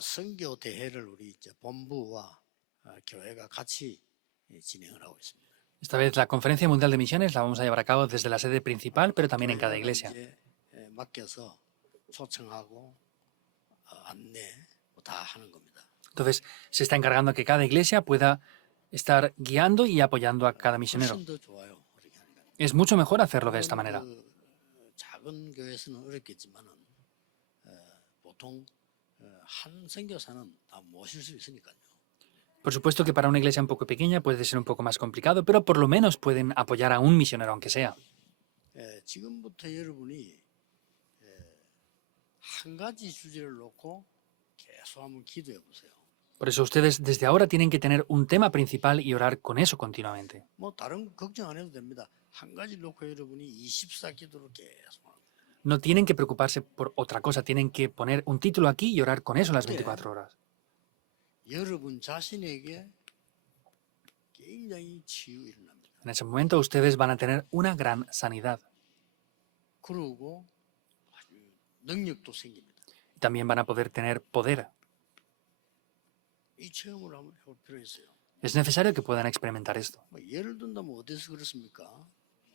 선교 대회를 우리 이제 본부와 교회가 같이 진행을 하고 있습니다. Esta vez la Conferencia Mundial de Misiones la vamos a llevar a cabo desde la sede principal, pero también en cada 교회가 iglesia. 이제 맡겨서 초청하고 안내 다 하는 겁니다. Entonces, se está encargando que cada iglesia pueda estar guiando y apoyando a cada misionero. 훨씬 더 좋아요. 그렇게 하니까. Es mucho mejor hacerlo de esta manera. 작은 교회에서는 어렵겠지만은 보통 한 선교사는 다 모실 수 있으니까요. Por supuesto que para una iglesia un poco pequeña puede ser un poco más complicado, pero por lo menos pueden apoyar a un misionero, aunque sea. 지금부터 여러분이 한 가지 주제를 놓고 계속 한번 기도해 보세요. Por eso ustedes desde ahora tienen que tener un tema principal y orar con eso continuamente. 뭐 다른 거 걱정 안 해도 됩니다. 한 가지 놓고 여러분이 24기도를 계속 하는 거예요. No tienen que preocuparse por otra cosa, tienen que poner un título aquí y orar con eso las 24 horas. 여러분 자신에게 굉장히 치유 일어납니다. En ese momento ustedes van a tener una gran sanidad. 그리고 아주 능력도 생깁니다. También van a poder tener poder. 이 체험을 한번 해볼 필요 있어요. Es necesario que puedan experimentar esto. 뭐 예를 든다면 어디서 그렇습니까?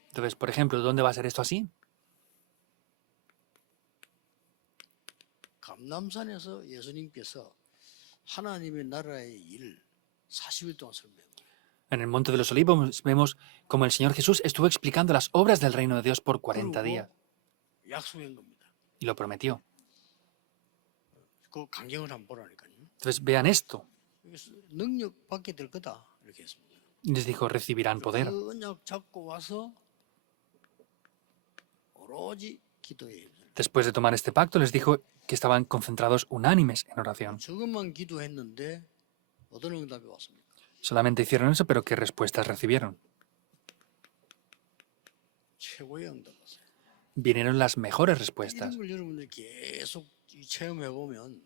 Entonces, por ejemplo, ¿dónde va a ser esto así? 감람산에서 예수님께서 하나님의 나라의 일 40일 동안 설명해요. En el Monte de los Olivos vemos como el Señor Jesús estuvo explicando las obras del reino de Dios por 40 días 약속한 겁니다. y lo prometió. 그 강경을 한번 보라니까요. Entonces, vean esto. 그래서 능력 받게 될 거다 이렇게 했습니다. Y les dijo, recibirán poder. 그 언약 잡고 와서 오로지 기도에 Después de tomar este pacto, les dijo que estaban concentrados unánimes en oración. 저것만 기도했는데 어떤 응답이 왔습니까? Solamente hicieron eso, pero ¿qué respuestas recibieron? 최고의 응답 왔어요. Vinieron las mejores respuestas. 이런 걸 여러분들 계속 체험해 보면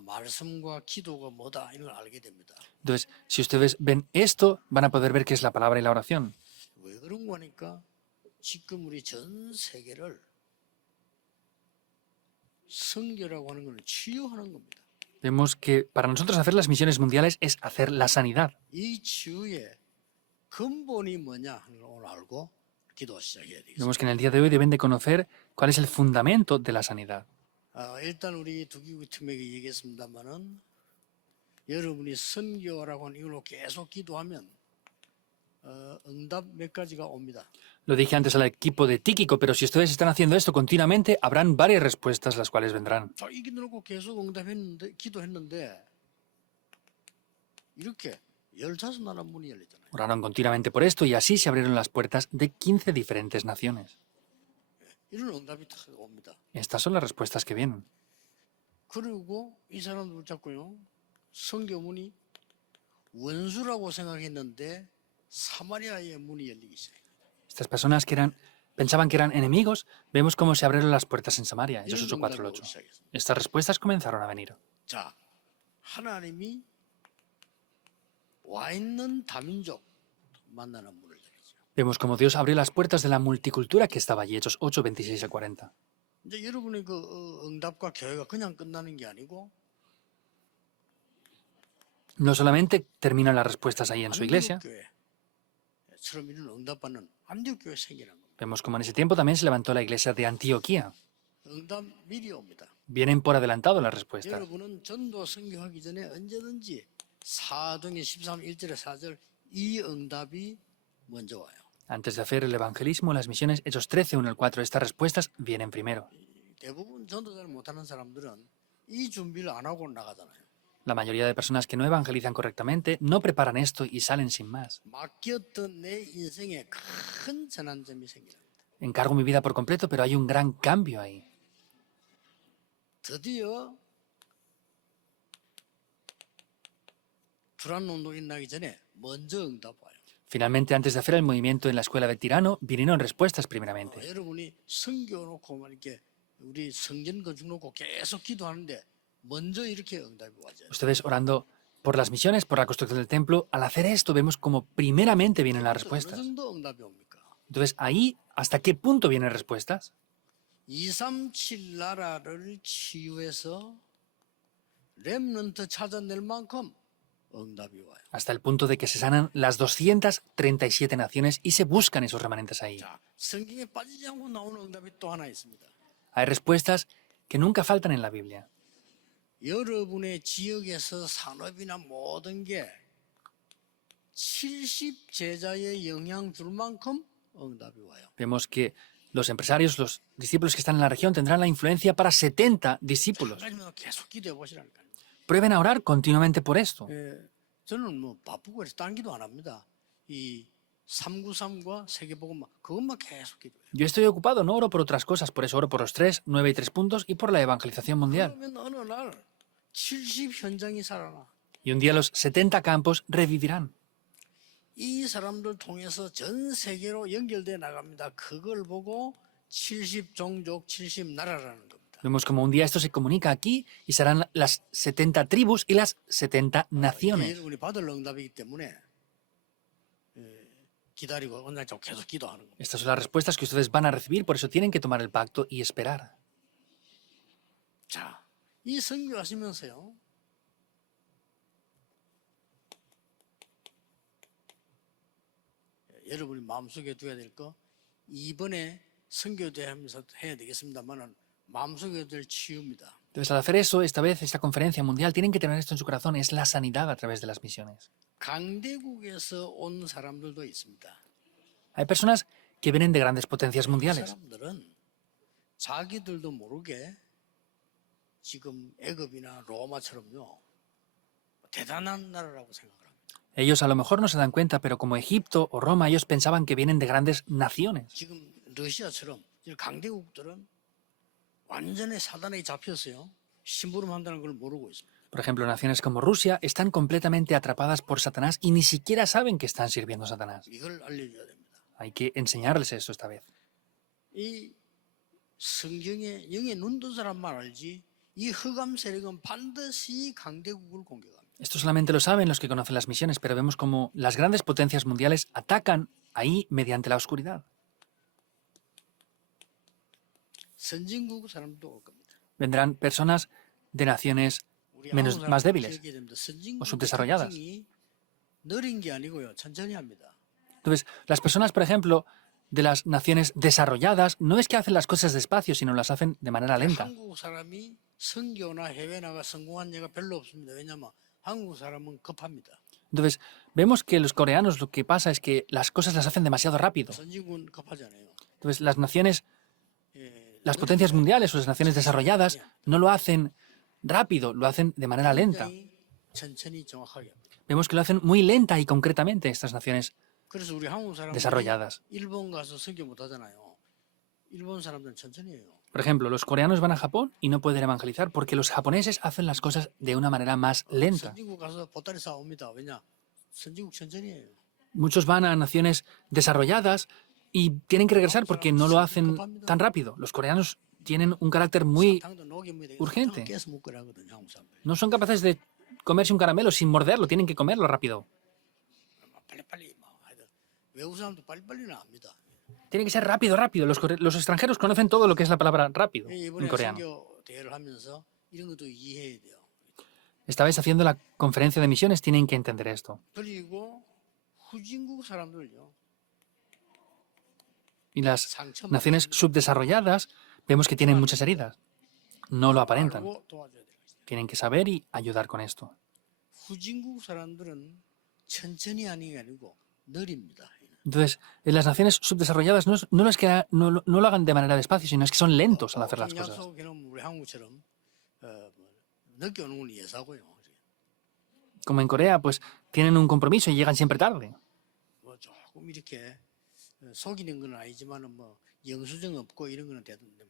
말씀과 기도가 뭐다 이런 걸 알게 됩니다. Entonces, si ustedes ven esto, van a poder ver qué es la palabra y la oración. 왜 그런 거니까 지금 우리 전 세계를 선교라고 하는 것은 치유하는 겁니다. Vemos que para nosotros hacer las misiones mundiales es hacer la sanidad. 이 치유의 근본이 뭐냐 하는 걸 오늘 알고 기도 시작해야 되겠습니다. Vemos que en el día de hoy deben de conocer cuál es el fundamento de la sanidad. 일단 우리 두기구 팀에게 얘기했습니다만은 여러분이 선교라고 하는 이걸로 계속 기도하면 응답 몇 가지가 옵니다. Lo dije antes al equipo de Tíquico, pero si ustedes están haciendo esto continuamente, habrán varias respuestas las cuales vendrán. 자, 이 기도놓고 계속 응답했는데 기도했는데 이렇게 15나라 문이 열리잖아요. Oraron continuamente por esto y así se abrieron las puertas de 15 diferentes naciones. 이런 응답이 다 옵니다. Estas son las respuestas que vienen. 그리고 이 사람들 붙잡고요. 선교문이 원수라고 생각했는데 사마리아의 문이 열리기 시작해요. Estas personas que pensaban que eran enemigos, vemos cómo se abrieron las puertas en Samaria, Hechos 이런 8:4 al 응답이 8. 오기 시작했습니다. Estas respuestas comenzaron a venir. 자, 하나님이 와 있는 다민족 만나는 문을 열리죠. Vemos como Dios abrió las puertas de la multicultura que estaba allí, Hechos 8:26 al 40. 이제 여러분의 그 응답과 교회가 그냥 끝나는 게 아니고 No solamente terminan las respuestas ahí en su iglesia, 교회처럼 이런 응답받는 암벽 교회 생기는 겁니다. vemos como en ese tiempo también se levantó la iglesia de Antioquía. 응답 미리 옵니다. Vienen por adelantado las respuestas. 여러분은 전도 선교하기 전에 언제든지 사도행전 13 1절에 4절 이 응답이 먼저 와요. Antes de hacer el evangelismo, las misiones, Hechos 13, 1 al 4, estas respuestas vienen primero. 대부분 전도자를 못하는 사람들은 이 준비를 안 하고 나가잖아요. La mayoría de personas que no evangelizan correctamente no preparan esto y salen sin más. 맡겼던 내 인생에 큰 전환점이 생깁니다. Encargo mi vida por completo, pero hay un gran cambio ahí. 드디어 두란 운동이 나기 전에 먼저 응답 와요. Finalmente, antes de hacer el movimiento en la escuela de Tirano, vinieron respuestas primeramente. 여러분이 선교 놓고 이렇게 우리 성전 건축 놓고 계속 기도하는데 먼저 이렇게 응답이 와요. Ustedes orando por las misiones, por la construcción del templo, al hacer esto vemos como primeramente vienen las 어느 respuestas. 정도 응답이 옵니까? Entonces, ahí, ¿hasta qué punto vienen respuestas? 237 나라를 치유해서 렘넌트 찾아낼 만큼 응답이 와요. hasta el punto de que se sanan las 237 naciones y se buscan esos remanentes ahí. 자, 성경에 빠지지 않고 나오는 응답이 또 하나 있습니다. Hay respuestas que nunca faltan en la Biblia. 여러분의 지역에서 산업이나 모든 게 70 제자의 영향 줄 만큼 응답이 와요. Vemos que los empresarios, los discípulos que están en la región tendrán la influencia para 70 discípulos. 하나님은 계속 기도해 보시라니까요. Prueben a orar continuamente por esto. 저는 뭐 바쁘고 그래서 딴 기도 안 합니다. 이 393과 세계복음만 그것만 계속 기도해요. Yo estoy ocupado, no oro por otras cosas, por eso oro por los 3, 9 y 3 puntos y por la evangelización mundial. 그러면 어느 날 70 현장이 살아나. Y un día los 70 campos revivirán. 이 사람들 통해서 전 세계로 연결돼 나갑니다. 그걸 보고 70 종족, 70 나라라는 겁니다. Vemos como un día esto se comunica aquí y serán las 70 tribus y las 70 이게 naciones. 우리 받을 응답이기 때문에 기다리고 언제 계속 기도하는 겁니다. Estas son las respuestas que ustedes van a recibir, por eso tienen que tomar el pacto y esperar. 자, 이 선교하시면서요. 여러분이 마음속에 두어야 될 거 이번에 선교대하면서 해야 되겠습니다만은 마음속에 될 치유입니다. Entonces, al hacer eso, esta vez, esta conferencia mundial, tienen que tener esto en su corazón, es la sanidad a través de las misiones. 강대국에서 온 사람들도 있습니다. Hay personas que vienen de grandes potencias 그 mundiales. 사람들은 자기들도 모르게 지금 애굽이나 로마처럼요 대단한 나라라고 생각을 합니다. Ellos a lo mejor no se dan cuenta, pero como Egipto o Roma, ellos pensaban que vienen de grandes naciones. 지금 러시아처럼 이 강대국들은 완전히 사단에 잡혔어요. 심부름한다는 걸 모르고 있습니다. Por ejemplo, naciones como Rusia están completamente atrapadas por Satanás y ni siquiera saben que están sirviendo a Satanás. 이걸 알려줘야 됩니다. Hay que enseñarles eso esta vez. 이 성경에 영에 눈뜬 사람만 알지 이 흑암 세력은 반드시 강대국을 공격합니다. Esto solamente lo saben los que conocen las misiones, pero vemos como las grandes potencias mundiales atacan ahí mediante la oscuridad. 선진국 사람도 올 겁니다. Vendrán personas de naciones 우리 menos, 한국 más 사람들 débiles 기억해야 됩니다. o 선진국의 subdesarrolladas. 특징이 느린 게 아니고요. 천천히 합니다. Entonces, las personas, por ejemplo, de las naciones desarrolladas, no es que hacen las cosas despacio, sino las hacen de manera lenta. 한국 사람이 선교나 해외 나가 성공한 예가 별로 없습니다. 왜냐하면 한국 사람은 급합니다. Entonces, vemos que los coreanos lo que pasa es que las cosas las hacen demasiado rápido. 선진국은 급하잖아요. Entonces, las naciones, 예, las potencias mundiales o las naciones desarrolladas no lo hacen rápido, lo hacen de manera lenta. 굉장히 천천히 정확하게 합니다. Vemos que lo hacen muy lenta y concretamente estas naciones 그래서 우리 한국 사람들이 desarrolladas. 일본 가서 선교 못 하잖아요. 일본 사람들은 천천히 해요. Por ejemplo, los coreanos van a Japón y no pueden evangelizar porque los japoneses hacen las cosas de una manera más lenta. 선진국 가서 보따리 싸웁니다. 왜냐? 선진국 천천히 해요. Muchos van a naciones desarrolladas y tienen que regresar porque no lo hacen tan rápido. Los coreanos tienen un carácter muy... 사탕도 녹이면 되겠다. urgente. 깨서 먹으라 하거든요. 한국 사람들. No son capaces de comerse un caramelo sin morderlo, tienen que comerlo rápido. 빨리빨리 막 하여튼 외국 사람도 빨리빨리는 압니다. Tiene que ser rápido, rápido. Los extranjeros conocen todo lo que es la palabra rápido en 이번에 coreano. 선교 대회를 하면서 이런 것도 이해해야 돼요. Esta vez haciendo la conferencia de misiones tienen que entender esto. 그리고 후진국 사람들요. Y las 상처 naciones subdesarrolladas vemos que tienen muchas heridas. No lo aparentan. 알고 도와줘야 돼요. Tienen que saber y ayudar con esto. 후진국 사람들은 천천히 하는 게 아니고 느립니다. Entonces, en las naciones subdesarrolladas no es que no lo hagan de manera despacio, sino es que son lentos al hacer las cosas. 약속에는 우리 한국처럼 늦게 오는 건 예사고요. Como en Corea, pues tienen un compromiso y llegan siempre tarde. 뭐 조금 이렇게 속이는 건 아니지만은 뭐 영수증 없고 이런 거는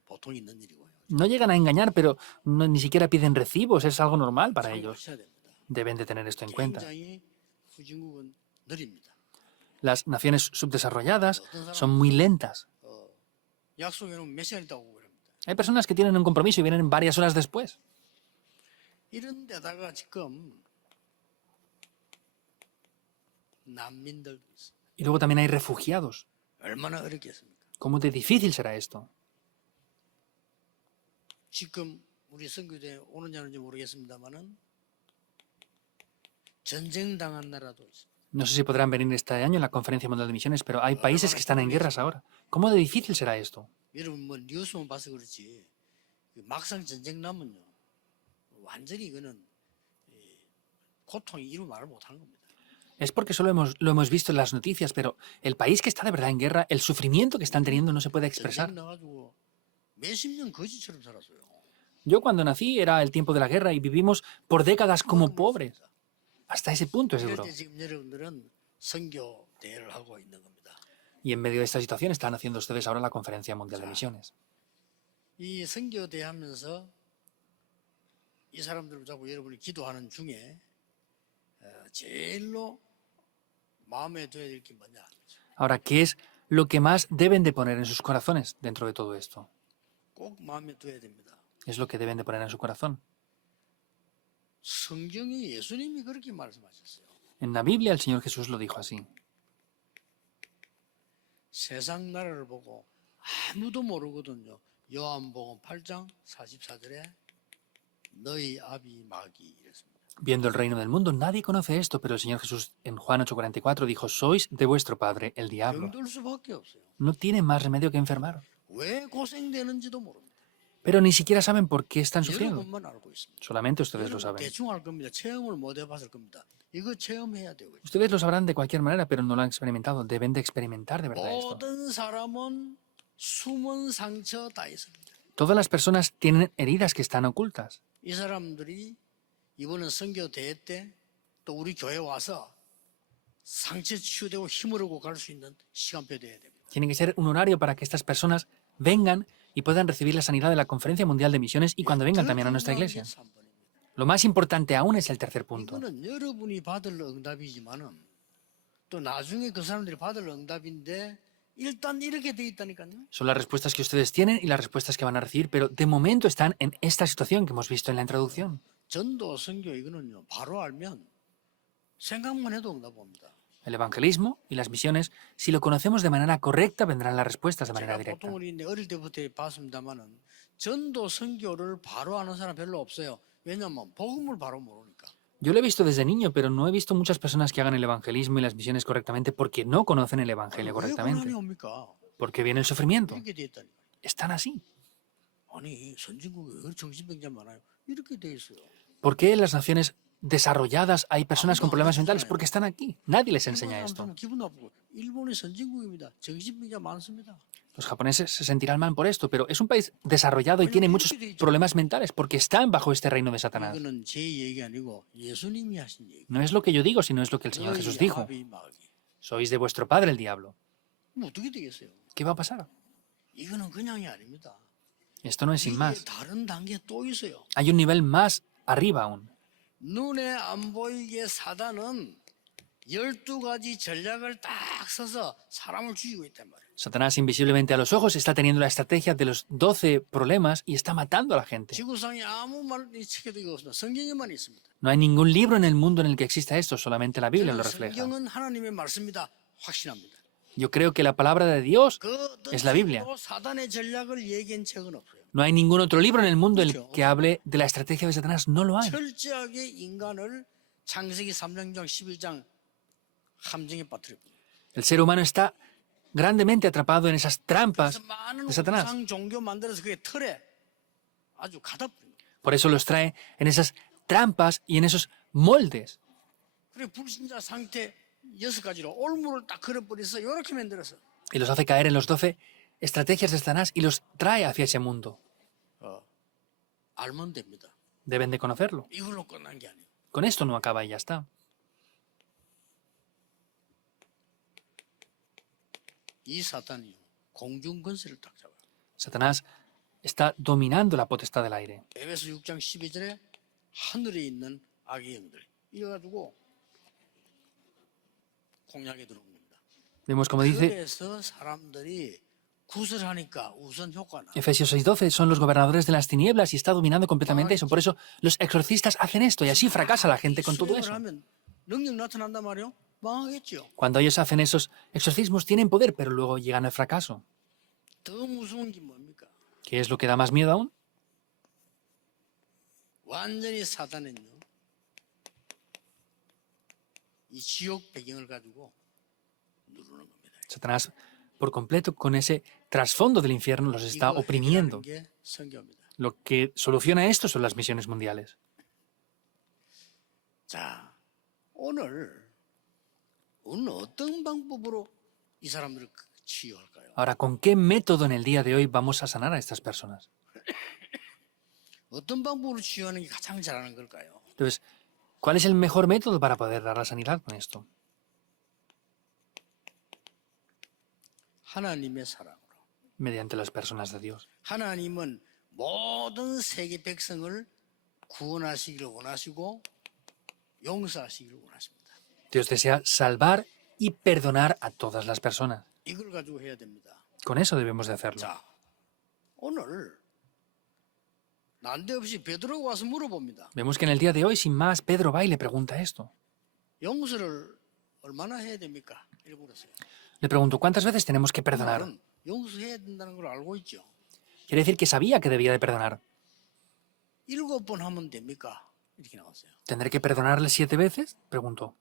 보통 있는 일이고요. No llegan a engañar, pero ni siquiera piden recibos, es algo normal para ellos. 참고하셔야 됩니다. Deben de tener esto en cuenta. 굉장히 후진국은 느립니다. Las naciones subdesarrolladas 어떤 사람 son muy lentas. 약속에는 몇 시간 있다고 오고 그럽니다. Hay personas que tienen un compromiso y vienen varias horas después. 이런 데다가 지금 난민들도 있어요. Y luego también hay refugiados. 얼마나 어렵겠습니까? ¿Cómo de difícil será esto? 지금 우리 선교대 오는지 안 오는지 모르겠습니다만은 전쟁당한 나라도 있습니다. No sé si podrán venir este año en la Conferencia Mundial de Misiones, pero hay países que están en guerras ahora. ¿Cómo de difícil será esto? 여러분 뭐 뉴스만 봐서 그렇지 막상 전쟁 나면요 완전히 이거는 고통이 이루 말을 못하는 겁니다. Es porque solo lo hemos visto en las noticias, pero el país que está de verdad en guerra, el sufrimiento que están teniendo no se puede expresar. 전쟁 나가지고 몇십 년 거지처럼 살았어요. Yo cuando nací era el tiempo de la guerra y vivimos por décadas como pobres. Hasta ese punto es 이럴 duro. 때 지금 여러분들은 선교 대회를 하고 있는 겁니다. Y en medio de esta situación están haciendo ustedes ahora la Conferencia Mundial de Misiones. 이 선교 대회 하면서 이 사람들을 자꾸 여러분이 기도하는 중에 제일로 마음에 둬야 될 게 뭐냐? Ahora, ¿qué es lo que más deben de poner en sus corazones dentro de todo esto? 꼭 마음에 둬야 됩니다. Es lo que deben de poner en su corazón. 성경에 예수님이 그렇게 말씀하셨어요. En la Biblia el Señor Jesús lo dijo así. 세상 나라를 보고 아무도 모르거든요. 요한복음 8장 44절에 너희 아비 마귀 이랬습니다. Viendo el reino del mundo, nadie conoce esto, pero el Señor Jesús en Juan 8:44 dijo, sois de vuestro padre, el diablo. 병들 수밖에 없어요. No tiene más remedio que enfermar. 왜 고생되는지도 모릅니다. Pero ni siquiera saben por qué están sufriendo. 여러분만 알고 있습니다. Solamente ustedes lo 여러분 saben. 대충 알 겁니다. 체험을 못 해봤을 겁니다. 이거 체험해야 되고 Ustedes lo sabrán de cualquier manera, pero no lo han experimentado. Deben de experimentar de verdad esto. 모든 사람은 숨은 상처 다 있습니다. Todas las personas tienen heridas que están ocultas. 이 사람들이 이번에 선교 대회 때 또 우리 교회 와서 상처 치유되고 힘을 얻고 갈 수 있는 시간표 돼야 됩니다. Tiene que ser un horario para que estas personas vengan y puedan recibir la sanidad de la Conferencia Mundial de Misiones y cuando vengan también a nuestra iglesia. Lo más importante aún es el tercer punto. 이거는 여러분이 받을 응답이지만은 또 나중에 그 사람들이 받을 응답인데 일단 이렇게 돼 있다니까요. Son las respuestas que ustedes tienen y las respuestas que van a recibir, pero de momento están en esta situación que hemos visto en la introducción. 전도 선교 이거는요. 바로 알면 생각만 해도 응답 옵니다. El evangelismo y las misiones, si lo conocemos de manera correcta, vendrán las respuestas de manera 제가 directa. 보통 우리 어릴 때부터 봤습니다만은 전도 선교를 바로 아는 사람 별로 없어요. 왜냐하면 복음을 바로 모르니까. Yo lo he visto desde niño, pero no he visto muchas personas que hagan el evangelismo y las misiones correctamente porque no conocen el evangelio 왜 correctamente. 고난이 옵니까? Porque viene el sufrimiento. 이렇게 돼 있다니까. Están así. 아니 선진국에 왜 정신병자 많아요? 이렇게 돼 있어요. ¿Por qué en las naciones desarrolladas hay personas con problemas mentales? Porque están aquí. Nadie les enseña esto. 사람들은 기분 나쁘고 일본이 선진국입니다. 정신병자 많습니다. Los japoneses se sentirán mal por esto, pero es un país desarrollado y tiene muchos problemas mentales porque están bajo este reino de Satanás. 이거는 제 얘기 아니고 예수님이 하신 얘기. No es lo que yo digo, sino es lo que el Señor Jesús dijo. 아비 마귀. Sois de vuestro padre el diablo. 뭐 어떻게 되겠어요? ¿Qué va a pasar? 이거는 그냥이 아닙니다. Esto no es sin 이게 más. 다른 단계 또 있어요. Hay un nivel más arriba aún. 눈에 안 보이게 사단은 12가지 전략을 딱 써서 사람을 죽이고 있단 말이에요. Satanás invisiblemente a los ojos está teniendo la estrategia de los 12 problemas y está matando a la gente. 지구상에 아무 이 책에도 이거 없습니다. 성경에만 있습니다. No hay ningún libro en el mundo en el que exista esto, solamente la Biblia lo 저는 refleja. 성경은 하나님의 말씀이다. 확신합니다. Yo creo que la palabra de Dios 그 어떤 es la Biblia. 책도 사단의 전략을 얘기한 책은 없어요. No hay ningún otro libro en el mundo en el que hable de la estrategia de Satanás. No lo hay. 철저하게 인간을 창세기 3장 11장 함정에 빠뜨립니다. El ser humano está grandemente atrapado en esas trampas 그래서 많은 de Satanás. 우상 종교 만들어서 그게 틀에 아주 가다 버립니다. Por eso los trae en esas trampas y en esos moldes. 그래 불신자 상태 6가지로 올무를 딱 걸어버려서 이렇게 만들어서 Y los hace caer en los 12 estrategias de Satanás y los trae hacia ese mundo. 알면 됩니다. Deben de conocerlo. 이걸로 끝난 게 아니에요. Con esto no acaba y ya está. 이 사탄이 공중 권세를 딱 잡아요. Satanás está dominando la potestad del aire. 에베소 6장 12절에 하늘에 있는 악의 영들 이래가지고 공략에 들어옵니다. Vemos como dice 그래서 사람들이 구슬하니까 우선 효과나. Efesios 6:12, son los gobernadores de las tinieblas y está dominando completamente eso. Por eso los exorcistas hacen esto y así fracasa la gente con todo 수행을 eso. 하면 능력 나타난단 말이요. 망하겠죠. Cuando ellos hacen esos exorcismos tienen poder, pero luego llegan al fracaso. 더 무서운 게 뭡니까? ¿Qué es lo que da más miedo aún? 완전히 사단은요, 이 지옥 배경을 가지고 누르는 겁니다. Satanás, por completo, con ese trasfondo del infierno, los está 이거 oprimiendo. 해결하는 게 선교입니다. Lo que soluciona esto son las misiones mundiales. 자, 오늘 어떤 방법으로 이 사람들을 치유할까요? Ahora, ¿con qué método en el día de hoy vamos a sanar a estas personas? 어떤 방법으로 치유하는 게 가장 잘하는 걸까요? Entonces, ¿cuál es el mejor método para poder dar la sanidad con esto? 하나님의 사랑으로. Mediante las personas de Dios. 하나님은 모든 세계 백성을 구원하시기를 원하시고 용서하시기를 원하십니다. Dios desea salvar y perdonar a todas las personas. 이걸 가지고 해야 됩니다. Con eso debemos de hacerlo. 자, 오늘 난데없이 베드로가 와서 물어봅니다. Vemos que en el día de hoy, sin más, Pedro va y le pregunta esto. 용서를 얼마나 해야 됩니까? 이렇게 물었어요. Le pregunto, ¿cuántas veces tenemos que perdonar? 말은 용서해야 된다는 걸 알고 있죠. Quiere decir que sabía que debía de perdonar. 7번 하면 됩니까? 이렇게 나왔어요. ¿Tendré que perdonarle 7 veces? Preguntó.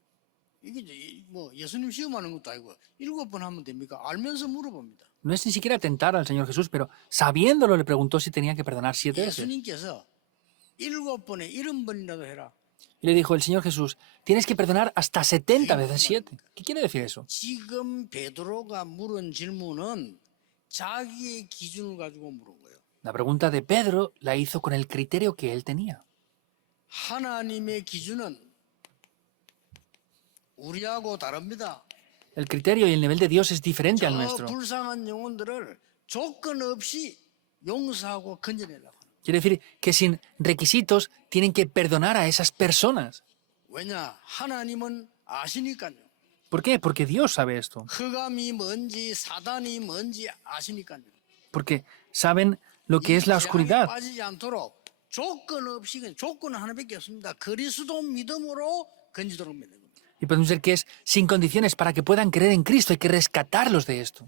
이게 이제 뭐 예수님 시험하는 것도 아니고 7번 하면 됩니까? 알면서 물어봅니다. No es ni siquiera tentar al Señor Jesús, pero sabiéndolo le preguntó si tenía que perdonar 7 veces. 예수님께서 7번에 70번이라도 해라. Y le dijo el Señor Jesús, tienes que perdonar hasta 70 veces 7. ¿Qué quiere decir eso? 지금 베드로가 물은 질문은 자기의 기준을 가지고 물은 거예요. La pregunta de Pedro la hizo con el criterio que él tenía. 하나님의 기준은 우리하고 다릅니다. El criterio y el nivel de Dios es diferente al 저 nuestro. 불쌍한 영혼들을 조건 없이 용서하고 건져내려고 하는 거예요. Quiere decir que sin requisitos tienen que perdonar a esas personas. 왜냐? 하나님은 아시니까요. ¿Por qué? Porque Dios sabe esto. 흑암이 뭔지 사단이 뭔지 아시니까요. Porque saben lo que es la 재앙에 oscuridad. 빠지지 않도록 조건 없이 조건은 하나밖에 없습니다. 그리스도 믿음으로 건지도록 믿는 겁니다. Y podemos ver que es sin condiciones para que puedan creer en Cristo. Hay que rescatarlos de esto.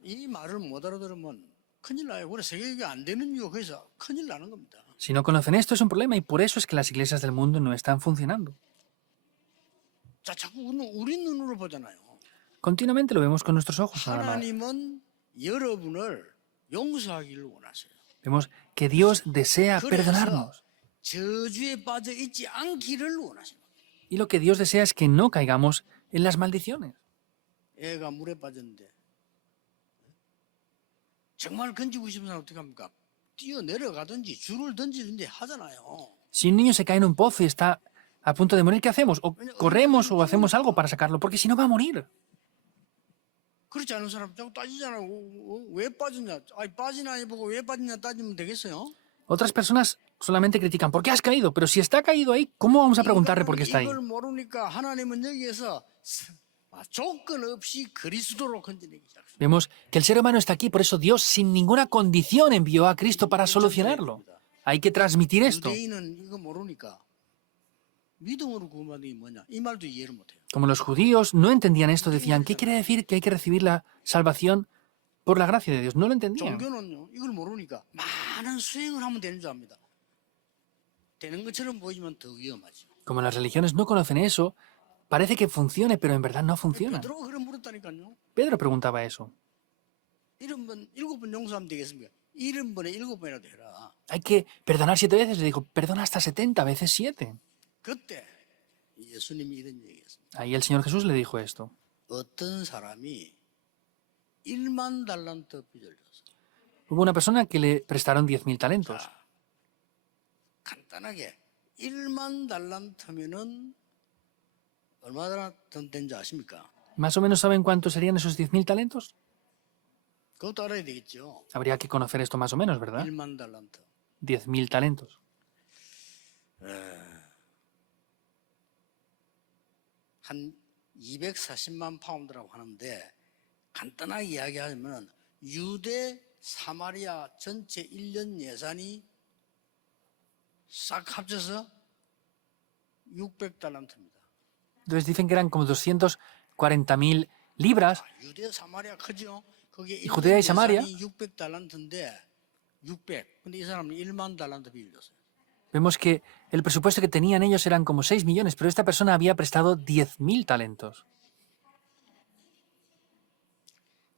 이 말을 못 알아들으면 큰일 나요. 우리 세계가 안 되는 이유가 그래서 큰일 나는 겁니다. Si no conocen esto es un problema y por eso es que las iglesias del mundo no están funcionando. 자, 자꾸 우리 눈으로 보잖아요. Continuamente lo vemos con nuestros ojos. Nada más. 하나님은 여러분을 용서하기를 원하세요. Vemos que Dios desea 그래서 perdonarnos. 저주에 빠져 있지 않기를 원하십니다. Y lo que Dios desea es que no caigamos en las maldiciones. 애가 물에 빠졌는데 정말 건지고 싶은 사람 어떻게 합니까? 뛰어내려가든지 줄을 던지든지 하잖아요. Si un niño se cae en un pozo y está a punto de morir, ¿qué hacemos? O corremos o hacemos algo para sacarlo, porque si no va a morir. 그렇지 않은 사람 자꾸 따지잖아요. 왜 빠졌냐? 아니 빠지나 해보고 왜 빠졌냐 따지면 되겠어요? Otras personas solamente critican, ¿por qué has caído? Pero si está caído ahí, ¿cómo vamos a preguntarle por qué está ahí? 이걸 모르니까 하나님은 여기에서 조건 없이 그리스도로 건져내기 시작합니다. Vemos que el ser humano está aquí, por eso Dios sin ninguna condición envió a Cristo para solucionarlo. Hay que transmitir esto. 유대인은 이거 모르니까 믿음으로 구원받는 게 뭐냐? 이 말도 이해를 못해요. Como los judíos no entendían esto, decían, ¿qué quiere decir que hay que recibir la salvación por la gracia de Dios? No lo entendían. 종교는요, 이걸 모르니까 많은 수행을 하면 되는 줄 압니다. 되는 것처럼 보이지만 더 위험하죠. Como las religiones no conocen eso, parece que funcione, pero en verdad no funciona. 베드로가 그래 물었다니까요. Pedro preguntaba eso. 7번 용서하면 되겠습니까? 70번에 7번이라도 해라. Hay que perdonar 7 veces. Le dijo, perdona hasta 70 veces 7. 그때 예수님이 이런 얘기했습니다. Ahí el Señor Jesús le dijo esto. 어떤 사람이 1만 달란트 빚을 졌어. Hubo una persona que le prestaron 10.000 talentos. 자, 간단하게 1만 달란트면은 얼마나 돈 된지 아십니까? ¿Más o menos saben cuántos serían esos 10.000 talentos? 그것도 알아야 되겠죠. Habría que conocer esto más o menos, ¿verdad? 1만 달란트. 10.000 talentos. 한 240만 파운드라고 하는데 간단하게 이야기하면 유대 사마리아 전체 1년 예산이 싹 합쳐서 600달란트입니다. Entonces dicen que eran como 240.000 libras. 유대 사마리아 크죠? 거기에 이 구데야 예산이 사마리아? 600달란트인데 600. 근데 이 사람은 1만 달란트 빌렸어요. vemos que el presupuesto que tenían ellos eran como 6 millones, pero esta persona había prestado 10.000 talentos.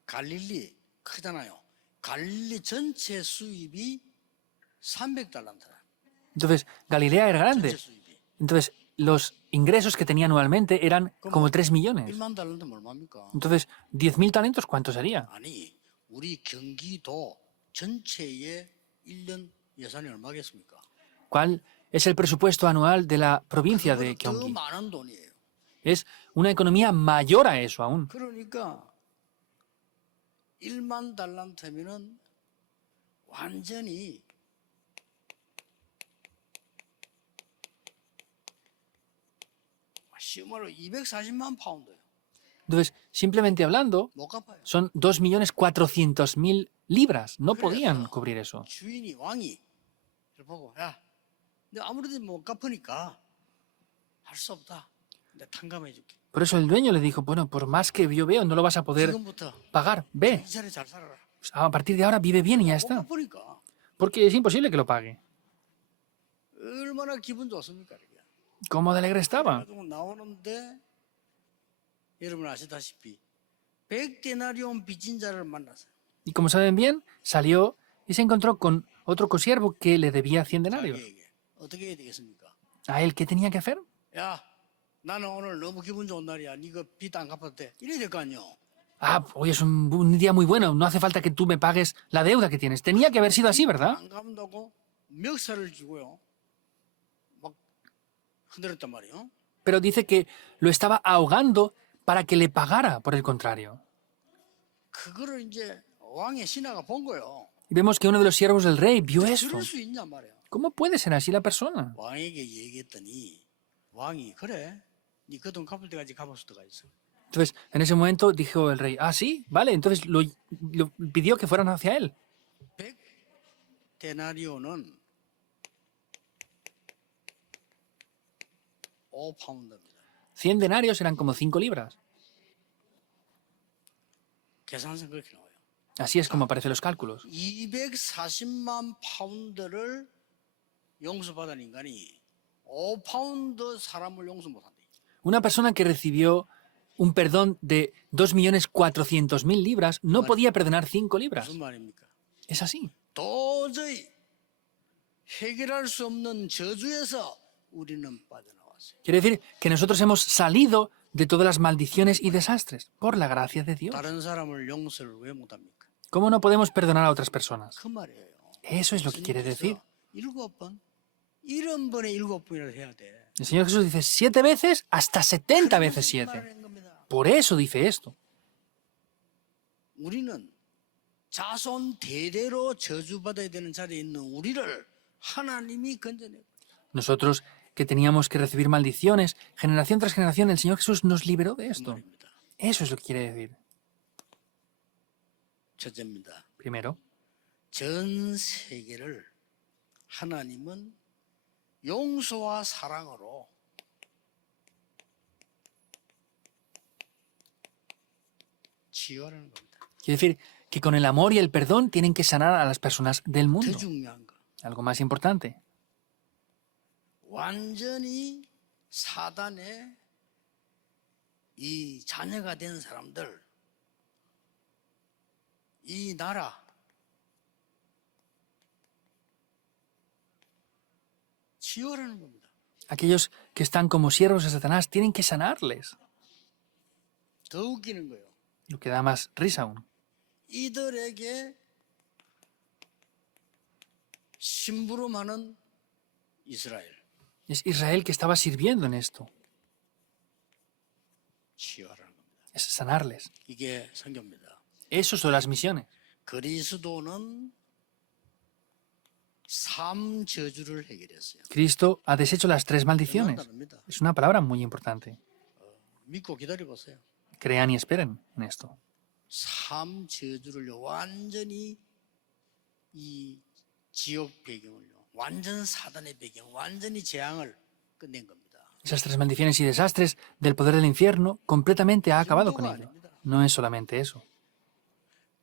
갈릴리 크잖아요. 갈릴리 전체 수입이 300달란트다. Entonces, Galilea era 전체 grande. 수입이. Entonces, los ingresos que tenía anualmente eran como 3 millones. 1만 달란트면 얼마입니까? Entonces, 10.000 talentos, ¿cuánto sería? 아니, 우리 경기도 전체의 1년 예산이 얼마겠습니까? ¿Cuál es el presupuesto anual de la provincia de 그거보다 더 Gyeonggi? 많은 돈이에요. Es una economía mayor a eso aún. 그러니까 1만 달란트면은 완전히 쉬운 말로 240만 파운드예요. Entonces, simplemente hablando, 못 갚아요. son 2.400.000 libras. No podían 그래서 cubrir eso. 주인이 왕이 이를 보고 야, 너 아무래도 못 갚으니까 할 수 없다. 내가 탕감해 줄게. Por eso el dueño le dijo, bueno, por más que yo veo, no lo vas a poder 지금부터 pagar. Ve, 이 자리에 잘 살아라. a partir de ahora vive bien y ya 못 está. 갚으니까 Porque es imposible que lo pague. 얼마나 기분 좋습니까? 이게. ¿Cómo de alegre estaba? 그래가지고 나오는데 여러분 아시다시피 100데나리온 빚진 자를 만났어요. Y como saben bien, salió y se encontró con otro consiervo que le debía 100 denarios. 자기에게 어떻게 해야 되겠습니까? ¿A él qué tenía que hacer? 야, 나는 오늘 너무 기분 좋은 날이야. 네가 빚 안 갚아도 돼. 이래야 될 거 아니요. Ah, hoy es un día muy bueno, no hace falta que tú me pagues la deuda que tienes. Tenía que haber sido así, ¿verdad? 안 갚는다고 멱살을 쥐고요. 막 흔들었단 말이에요. Pero dice que lo estaba ahogando para que le pagara, por el contrario. 그거를 이제 왕의 신하가 본 거예요. Y vemos que uno de los siervos del rey vio esto. 그럴 수 있냐 말이야. ¿Cómo puede ser así la persona? 왕에게 얘기했더니 왕이 그래. 네 그 돈 갚을 때까지 갚을 수가 있어. Entonces, en ese momento dijo el rey, ah, sí, vale, entonces lo pidió que fueran hacia él. 100데나리온은 5파운드입니다. 100 denarios eran como 5 libras. 계산상 그렇게 나와요. Así es como aparecen los cálculos. 240만 파운드를 용서받은 인간이 5파운드 사람을 용서 못한대. Una persona que recibió un perdón de 2.400.000 libras no podía perdonar 5 libras. 무슨 말입니까? Es así. 도저히 해결할 수 없는 저주에서 우리는 빠져나왔어요. Quiere decir que nosotros hemos salido de todas las maldiciones y desastres por la gracia de Dios. 다른 사람을 용서를 왜 못합니까? ¿Cómo no podemos perdonar a otras personas? 그 말이에요. Eso es lo que quiere decir. 7번, 70번에 7번이라도 해야 돼. El Señor Jesús dice 7 veces hasta 70 veces 7. 말하는 겁니다. Por eso dice esto. 우리는 자손 대대로 저주받아야 되는 자리에 있는 우리를 하나님이 건져내고 Nosotros que teníamos que recibir maldiciones, generación tras generación, el Señor Jesús nos liberó de 그 esto. 말입니다. Eso es lo que quiere decir. 첫째입니다. Primero, 전 세계를 하나님은 용서와 사랑으로 치유하는 겁니다. quiere decir que con el amor y el perdón tienen que sanar a las personas del 더 mundo. 중요한 거. Algo más importante. 완전히 사단의 이 자녀가 된 사람들, 이 나라, 치유하는 겁니다. Aquellos que están como siervos de Satanás tienen que sanarles. 더 웃기는 거예요. Lo que da más risa aún. 이들에게 심부름하는 이스라엘 Es Israel que estaba sirviendo en esto. 치유하라는 겁니다. Es sanarles. 이게 선교입니다. Eso son las misiones. 그리스도는 삼 저주를 해결했어요. Cristo ha deshecho las 3 maldiciones. 다릅니다. Es una palabra muy importante. 믿고 기다려 보세요. Crean y esperen en esto. 삼 저주를 완전히 이 지옥 배경을요, 완전 사단의 배경, 완전히 재앙을 끝낸 겁니다. Esas 3 maldiciones y desastres del poder del infierno completamente ha acabado con ello. No es solamente eso.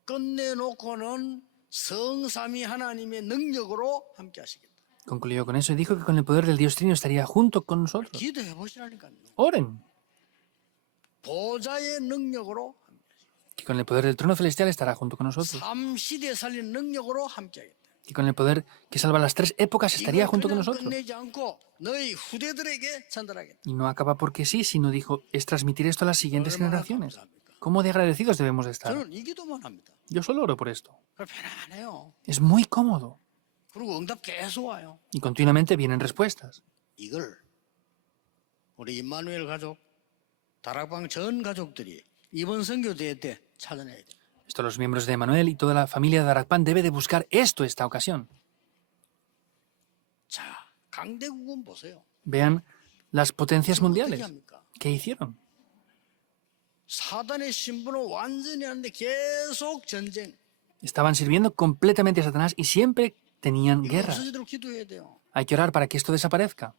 끝내놓고는 성삼위 하나님의 능력으로 함께 하시겠다. Concluyó con eso y dijo que con el poder del Dios Trino estaría junto con nosotros. 기도해 보시라니까요. Oren, 보좌의 능력으로 que con el poder del trono celestial estará junto con nosotros. 삼시대 살린 능력으로 함께하겠다. Que con el poder que salva las 3 épocas estaría 이걸 junto con 그냥 nosotros. 끝내지 않고 너희 후대들에게 전달하겠다. Y no acaba porque sí, sino dijo, es transmitir esto a las siguientes 얼마나 generaciones. 감사합니까? ¿Cómo de agradecidos debemos de estar? 저는 이 기도만 합니다. Yo solo oro por esto. 그럼 편안해요. Es muy cómodo. 그리고 응답 계속 와요. Y continuamente vienen respuestas. 이걸 우리 임마누엘 가족, 다락방 전 가족들이 이번 선교대회 때 찾아내야 돼요. Esto los miembros de Emanuel y toda la familia de Arakpan debe de buscar esto esta ocasión. 자, 강대국은 보세요. Vean las potencias 지금 어떻게 mundiales. 합니까? ¿Qué hicieron? 사단의 신분을 완전히 하는데 계속 전쟁. Estaban sirviendo completamente a Satanás y siempre tenían 이거 guerra. 없어지도록 기도해야 돼요. Hay que orar para que esto desaparezca.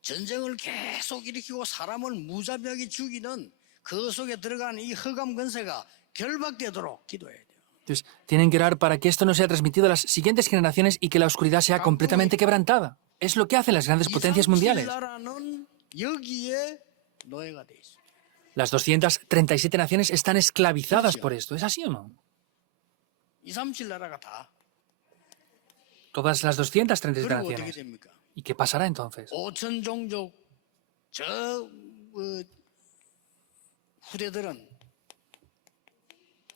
전쟁을 계속 일으키고 사람을 무자비하게 죽이는 그 속에 들어간 이 흑암 권세가 결박되도록 기도해야 돼요. Entonces, tienen que orar para que esto no sea transmitido a las siguientes generaciones y que la oscuridad sea completamente quebrantada. Es lo que hacen las grandes potencias mundiales. 나라는 여기에 노예가 돼 있어요. Las 237 naciones están esclavizadas por esto. ¿Es así o no? 237 나라가 다. Todas las 237 그리고 어떻게 naciones. 됩니까? ¿Y qué pasará entonces? 5천 종족 저 후대들은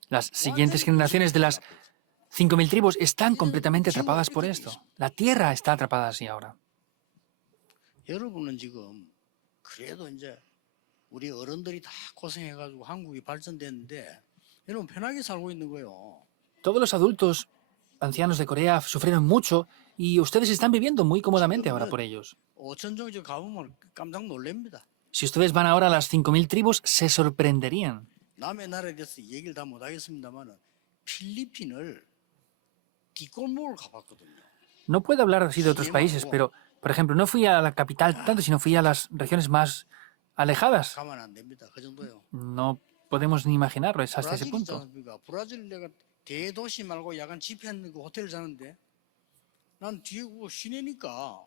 Las siguientes generaciones de las 5.000 tribus están completamente atrapadas por esto. La tierra está atrapada así ahora. 여러분은 지금 그래도 이제 우리 어른들이 다 고생해가지고 한국이 발전됐는데 여러분 편하게 살고 있는 거예요. Todos los adultos ancianos de Corea sufrieron mucho y ustedes están viviendo muy cómodamente ahora por ellos. 5천 종족 가보면 깜짝 놀랍니다. Si ustedes van ahora a las 5.000 tribus, se sorprenderían. 남의 나라에 대해서 얘기를 다 못하겠습니다만 필리핀을 뒷골목을 가봤거든요. No puedo hablar así de otros países, pero, por ejemplo, no fui a la capital tanto, sino fui a las regiones más alejadas. 가면 안 됩니다. 그 정도요. No podemos ni imaginarlo, es hasta ese 브라질 있지 punto. 않습니까? 브라질 내가 대도시 말고 약간 집회하는 그 호텔 자는데 난 뒤에 그거 시내니까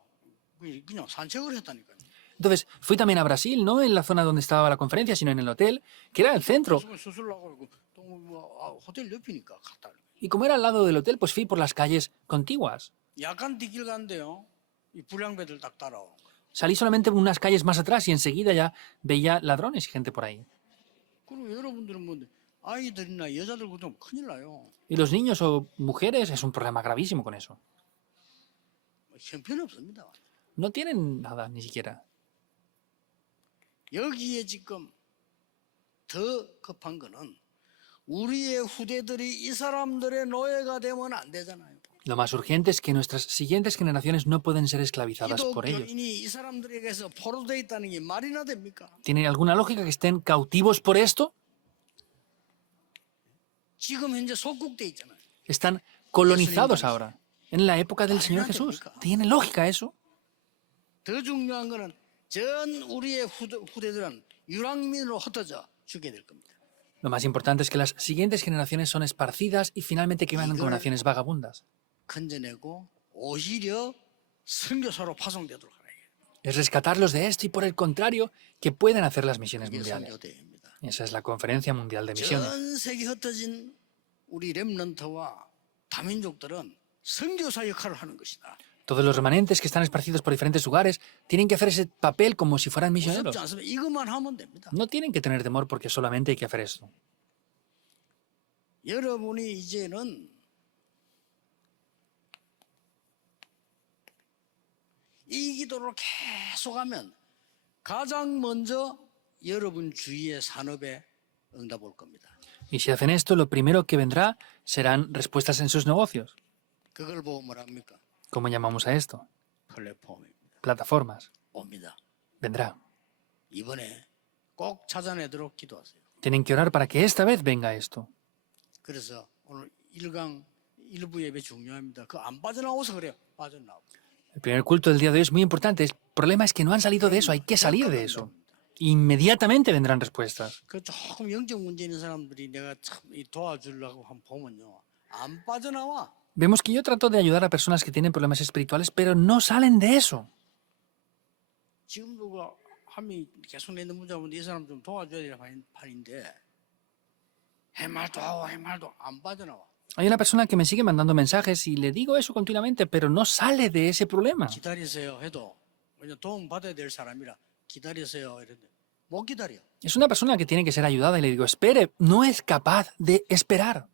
그냥 산책을 했다니까요. Entonces, fui también a Brasil, no en la zona donde estaba la conferencia, sino en el hotel, que era el centro. 수술하고 그러고 또 호텔 옆이니까 갔다. Y como era al lado del hotel, pues fui por las calles contiguas. 약간 뒷길 간대요. 이 불량배들 딱 따라오는 거예요. Salí solamente unas calles más atrás y enseguida ya veía ladrones y gente por ahí. 그리고 여러분들은 뭐 아이들이나 여자들 그좀 큰일 나요. Y los niños o mujeres es un problema gravísimo con eso. 형편없습니다. No tienen nada, ni siquiera. 여기에 지금 더 급한 거는 우리의 후대들이 이 사람들의 노예가 되면 안 되잖아요. Lo más urgente es que nuestras siguientes generaciones no pueden ser esclavizadas por ellos. 기독교인이 이 사람들에게서 포로되어 있다는 게 말이나 됩니까? ¿Tiene alguna lógica que estén cautivos por esto? 지금 현재 속국돼 있잖아요. Están colonizados ahora, en la época del Señor Jesús. ¿Tiene lógica eso? 더 중요한 거는 전 우리의 후대들은 유랑민으로 흩어져 죽게 될 겁니다. Lo más importante es que las siguientes generaciones son esparcidas y finalmente quedan como naciones vagabundas. 건져내고 오히려 선교사로 파송되도록 하라. Es rescatarlos de esto y por el contrario, que puedan hacer las misiones 이게 mundiales. 선교대회입니다. Esa es la Conferencia Mundial de Misiones. 전 세계 흩어진 우리 렘넌트와 다민족들은 선교사 역할을 하는 것이다. Todos los remanentes que están esparcidos por diferentes lugares tienen que hacer ese papel como si fueran misioneros. 무섭지 않습니다. 이것만 하면 됩니다. No tienen que tener temor porque solamente hay que hacer esto. 여러분이 이제는 이 기도를 계속하면 가장 먼저 여러분 주위의 산업에 응답 올 겁니다. Y si hacen esto, lo primero que vendrá serán respuestas en sus negocios. 그걸 보고 뭐랍니까? ¿Cómo llamamos a esto? 플랫폼입니다. Plataformas. 옵니다. Vendrá. 이번에 꼭 찾아내도록 기도하세요. Tienen que orar para que esta vez venga esto. 그래서 오늘 1강 1부 예배 중요합니다. 그 안 빠져나와서 그래요. 빠져나오고. El primer culto del día de hoy es muy importante. El problema es que no han salido de eso. Hay que salir de eso. Inmediatamente vendrán respuestas. 그 조금 영적 문제 있는 사람들이 내가 참 도와주려고 한번 보면요. 안 빠져나와. Vemos que yo trato de ayudar a personas que tienen problemas espirituales, pero no salen de eso. 지금 누가 함이 계속 내 문자 보는데 이 사람 좀 도와줘야 될 판인데 해말도 하고 해말도 안 빠져나와. Hay una persona que me sigue mandando mensajes y le digo eso continuamente, pero no sale de ese problema. 기다리세요 해도 왜냐 도움 받아야 될 사람이라 기다리세요 이런데 못 기다려. Es una persona que tiene que ser ayudada y le digo, espere, no es capaz de esperar.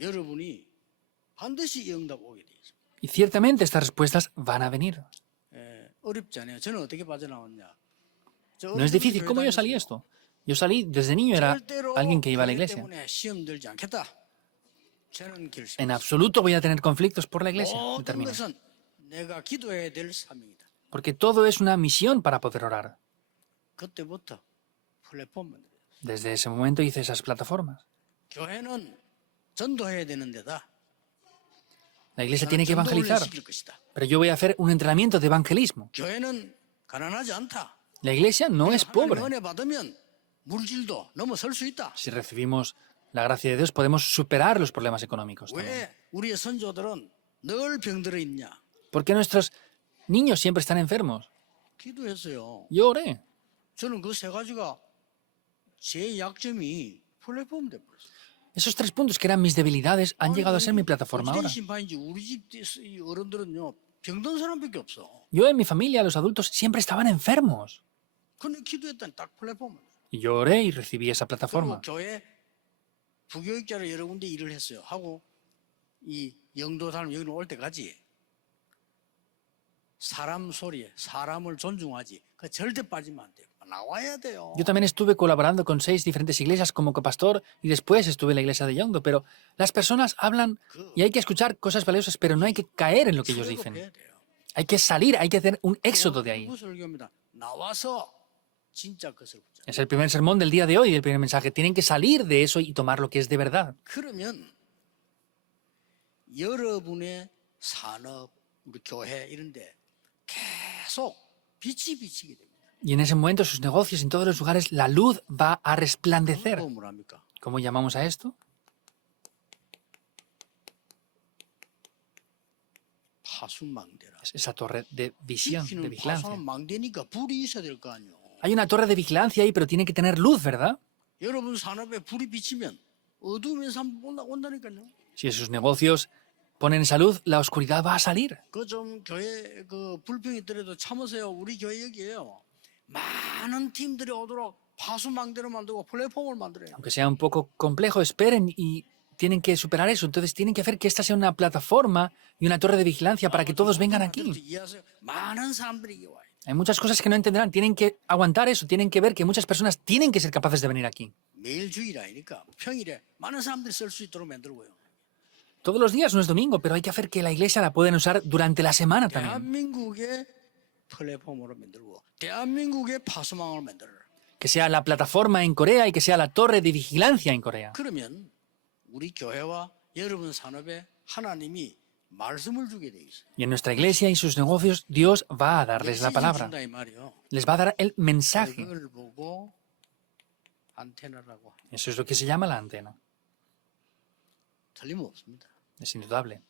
여러분이 반드시 이 응답 오게 돼 있습니다. Y ciertamente estas respuestas van a venir. 어렵지 않아요. 저는 어떻게 빠져나왔냐? 저 No es 어릴 때부터 difícil. ¿Cómo yo salí 교회 esto? Yo salí, desde niño era 절대로 alguien que iba a la 교회 iglesia. 때문에 시험 들지 않겠다. 저는 결심. En absoluto voy a tener conflictos por la iglesia. 모든 Determino. 것은 내가 기도해야 될 사명이다. Porque todo es una misión para poder orar. 그때부터 플랫폼 만들어요. Desde ese momento hice esas plataformas. 교회는 전도해야 되는 데다. La iglesia 나는 tiene que 전도 evangelizar, 훈련 시킬 것이다. pero yo voy a hacer un entrenamiento de evangelismo. 교회는 가난하지 않다. La iglesia no es 하나님 pobre. 은혜 받으면 물질도 넘어설 수 있다. Si recibimos la gracia de Dios, podemos superar los problemas económicos también. 왜 우리의 선조들은 늘 병들어 있냐? ¿Por qué nuestros niños siempre están enfermos? 기도했어요. Yo oré. 저는 그 세 가지가 제 약점이 플랫폼 돼버렸어요. Esos 3 puntos que eran mis debilidades han llegado a ser mi plataforma ahora. 심판인지 우리 집 이 어른들은요 병든 사람밖에 없어. Yo en mi familia, los adultos, siempre estaban enfermos. 근데 기도했더니 딱 플랫폼. Y yo oré y recibí esa 그리고 plataforma. 교회 부교육자로 여러 군데 일을 했어요. 하고 이 영도 사람 여기는 올 때까지 사람 소리에 사람을 존중하지. 그 절대 빠지면 안 돼요. 나와야 돼요. Yo también estuve colaborando con 6 diferentes iglesias como copastor y después estuve en la iglesia de Yongdo, pero las personas hablan y hay que escuchar cosas valiosas, pero no hay que caer en lo que ellos dicen. 출애굽해야 돼요. Hay que salir, hay que hacer un éxodo de ahí. 그 설교입니다. 나와서 진짜 것을 보자. Es el primer sermón del día de hoy, el primer mensaje. Tienen que salir de eso y tomar lo que es de verdad. 그러면 여러분의 산업, 우리 교회 이런데 계속 빛이 비치게 됩니다. Y en ese momento sus negocios en todos los lugares, la luz va a resplandecer. 그거 뭐랍니까? ¿Cómo llamamos a esto? 파수망대라. Es esa torre de visión, de 지키는 vigilancia. 파수는 망대니까 불이 있어야 될 거 아니에요. Hay una torre de vigilancia ahí, pero tiene que tener luz, ¿verdad? 여러분 산업에 불이 비치면 어두우면서 온다니까요. Si esos negocios ponen esa luz, la oscuridad va a salir. 그 좀 교회 그 불평이 있더라도 참으세요. 우리 교회 여기에요. 많은 팀들이 오도록 파수망대를 만들고 플랫폼을 만들어요. Aunque sea un poco complejo, esperen y tienen que superar eso. Entonces tienen que hacer que esta sea una plataforma y una torre de vigilancia para que todos vengan aquí. 이해하세요? 많은 사람들이 이게 와요. Hay muchas cosas que no entenderán. Tienen que aguantar eso. Tienen que ver que muchas personas tienen que ser capaces de venir aquí. 매일 주일이니까 평일에 많은 사람들이 쓸 수 있도록 만들고요. Todos los días no es domingo, pero hay que hacer que la iglesia la puedan usar durante la semana también. 대한민국의 플랫폼으로 만들고 대한민국의 파수망을 만들어라. Que sea la plataforma en Corea y que sea la torre de vigilancia en Corea. 그러면 우리 교회와 여러분 산업에 하나님이 말씀을 주게 돼 있어요. Y en nuestra iglesia y sus negocios, Dios va a darles la 메시지를 palabra. 준다 이 말이요. Les va a dar el mensaje. 그걸 보고 안테나라고 합니다. Eso es lo que se llama la antena. 틀림없습니다. Es indudable.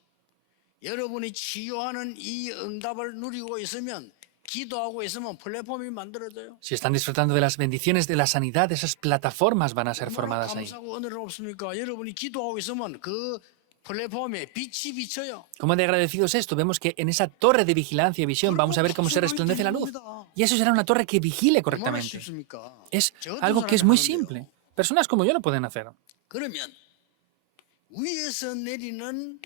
여러분이 치유하는 이 응답을 누리고 있으면 기도하고 있으면 플랫폼이 만들어져요. Si están disfrutando de las bendiciones de la sanidad, esas plataformas van a ser 얼마나 formadas ahí. 감사하고 은혜는 없습니까? 여러분이 기도하고 있으면 그 플랫폼에 빛이 비쳐요. ¿Cómo de agradecido es esto? Vemos que en esa torre de vigilancia y visión vamos a ver cómo se resplandece la luz. Y eso será una torre que vigile 얼마나 correctamente. 쉽습니까? Es 저 같은 algo que es 사람이 muy 하는데요. simple. Personas como yo lo pueden hacer. 그러면 위에서 내리는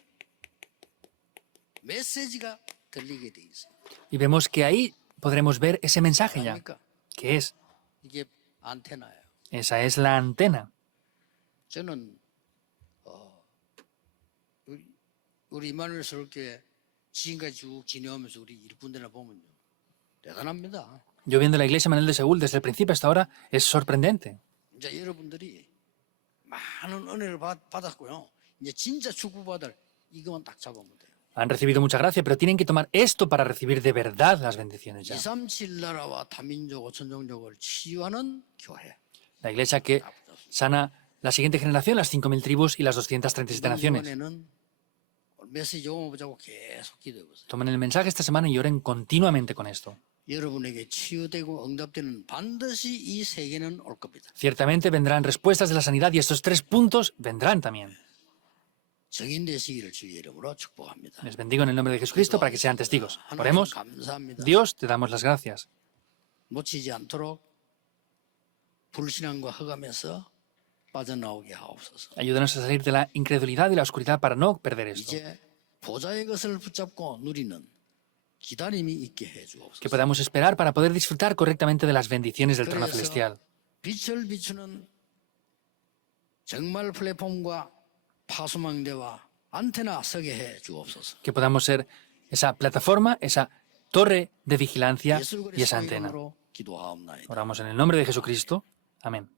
메시지가 들리게 돼 있어요. Y vemos que ahí podremos ver ese mensaje ya, 아닙니까? que es, 이게 안테나예요. esa es la antena. 저는 우리 이마누엘 서울교회 지금까지 쭉 지내오면서 우리 일꾼들을 보면요 대단합니다. Yo viendo la iglesia Manuel de Seúl desde el principio hasta ahora es sorprendente. 이제 여러분들이 많은 은혜를 받았고요. 이제 진짜 축복받을 이것만 딱 잡으면 돼요. Han recibido mucha gracia, pero tienen que tomar esto para recibir de verdad las bendiciones ya. 237 나라와 다민족, 천종족을 치유하는 교회. La iglesia que sana La siguiente generación, las 5.000 tribus y las 237 naciones. 이번에는 메시지 보자고 계속 기도해 보세요. Tomen el mensaje esta semana y oren continuamente con esto. 여러분에게 치유되고 응답되는 반드시 이 세 개는 올 겁니다. Ciertamente vendrán respuestas de la sanidad y estos 3 puntos vendrán también. 증인 되시기를 주의 이름으로 축복합니다. Les bendigo en el nombre de Jesucristo para que sean testigos. 하나님 Oremos. 감사합니다. Dios, te damos las gracias. 놓치지 않도록 불신앙과 흑암에서 빠져나오게 하옵소서. Ayúdanos a salir de la incredulidad y la oscuridad para no perder esto. 이제 보좌의 것을 붙잡고 누리는 기다림이 있게 해 Que 주옵소서. podamos esperar para poder disfrutar correctamente de las bendiciones del trono 그래서 celestial. 빛을 비추는 정말 플랫폼과 파수망대와 안테나 서게 해 주옵소서. Que podamos ser esa plataforma, esa torre de vigilancia 예수 y esa 그리스도의 antena. 이름으로 기도하옵나이다. Oramos en el nombre de Jesucristo. Amén.